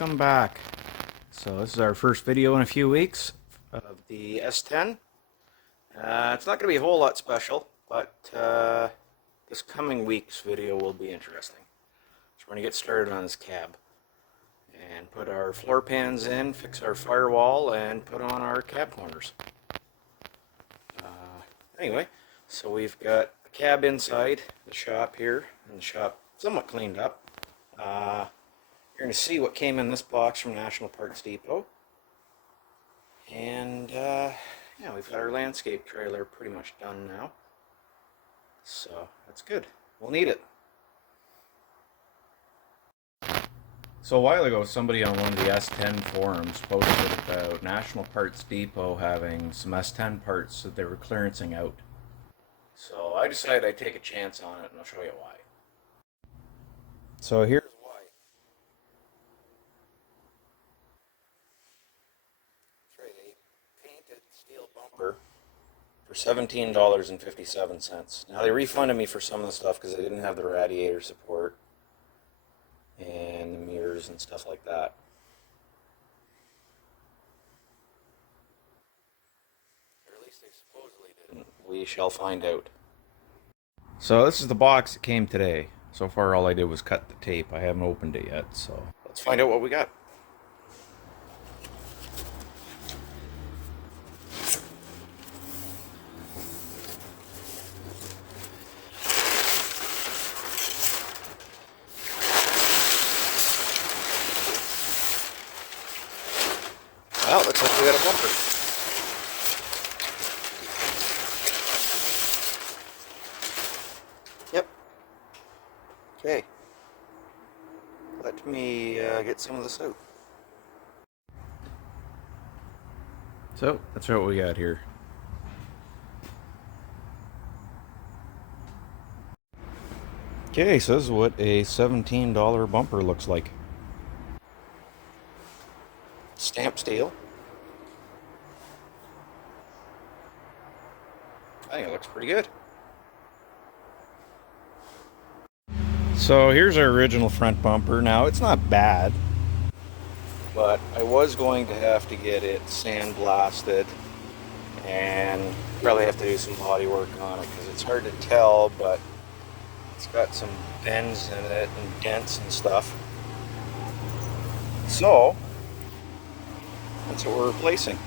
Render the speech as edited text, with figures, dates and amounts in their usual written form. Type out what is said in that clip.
welcome back. So this is our first video in a few weeks of the S10. It's not going to be a whole lot special, but this coming week's video will be interesting. So we're going to get started on this cab and put our floor pans in, fix our firewall, and put on our cab corners. Anyway, so we've got the cab inside the shop here, and the shop somewhat cleaned up. You're going to see what came in this box from National Parts Depot. And yeah, we've got our landscape trailer pretty much done now. So that's good. We'll need it. So a while ago, somebody on one of the S10 forums posted about National Parts Depot having some S10 parts that they were clearancing out. So I decided I'd take a chance on it, and I'll show you why. So here's why. That's right, a painted steel bumper for $17.57. Now they refunded me for some of the stuff because I didn't have the radiator support and the mirrors and stuff like that. Or at least they supposedly didn't. We shall find out. So this is the box that came today. So far all I did was cut the tape. I haven't opened it yet, so let's find out what we got. Well, looks like we got a bumper. Yep. Okay. Let me get some of this out. So, that's what we got here. Okay, so this is what a $17 bumper looks like. Stamp steel. I think it looks pretty good. So here's our original front bumper. Now it's not bad, but I was going to have to get it sandblasted and probably have to do some body work on it because it's hard to tell, but it's got some bends in it and dents and stuff. So that's what we're replacing.